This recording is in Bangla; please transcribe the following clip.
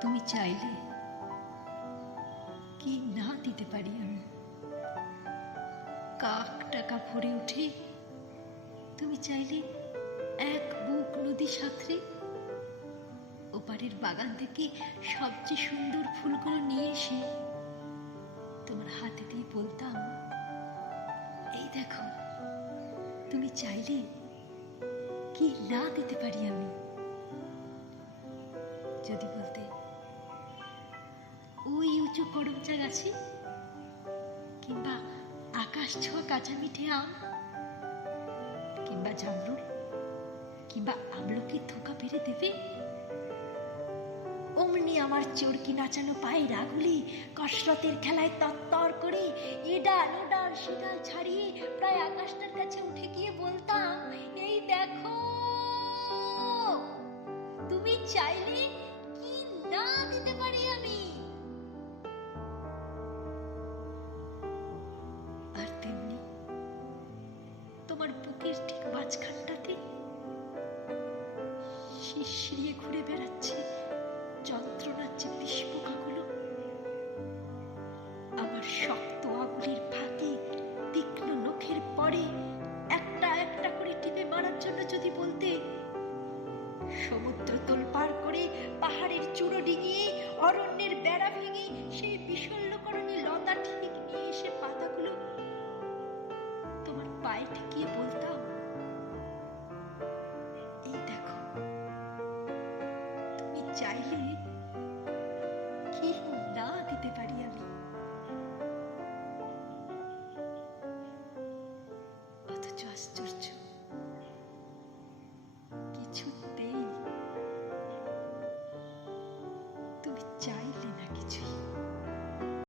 তুমি চাইলে কি না দিতে পারি আমি? কাক টাকা ভরে উঠে তুমি চাইলে এক বুক নদী সাঁতরে ওপারের বাগান থেকে সবচেয়ে সুন্দর ফুলগুলো নিয়ে এসে তোমার হাতে দিয়ে বলতাম, এই দেখো। তুমি চাইলে কি না দিতে পারি আমি? যদি বলতে, ওই উঁচু করমচা গাছে কিংবা আকাশ ছোঁয়া কাঁচা মিঠে আম কিংবা জামরুল কিংবা আমলকির থোকা পেরে দেবে, অমনি আমার চরকি নাচানো পায়ের আগুলি কসরতের খেলায় তত্তর করে এডাল ওডাল শিডাল ছাড়িয়ে প্রায় আকাশটার কাছে উঠে গিয়ে বলতাম, এই দেখো। তুমি চাইলে কি না দিতে পারি আমি? আর তেমনি তোমার বুকের ঠিক মাঝখানটাতে শিশিরিয়ে ঘুরে বেড়াচ্ছে যন্ত্রণার যে বিষপোকাগুলো। আমার শক্ত আঙুলের ফাঁকে তীক্ষ্ণ নখের পরে একটা একটা করে টিপে মারার জন্য যদি বলতে, সমুদ্র তোলপাড় করে পাহাড়ের চূড়ো ডিঙিয়ে অরণ্যের বেড়া ভেঙে সেই বিশল্যকরণী লতা ঠিক নিয়ে এসে পাতাগুলো তোমার পায়ে ঠেকিয়ে বলতাম, এই দেখো। তুমি চাইলে কি না দিতে পারি আমি? অথচ আশ্চর্য, কিছুতেই তুমি চাইলে না কিছুই।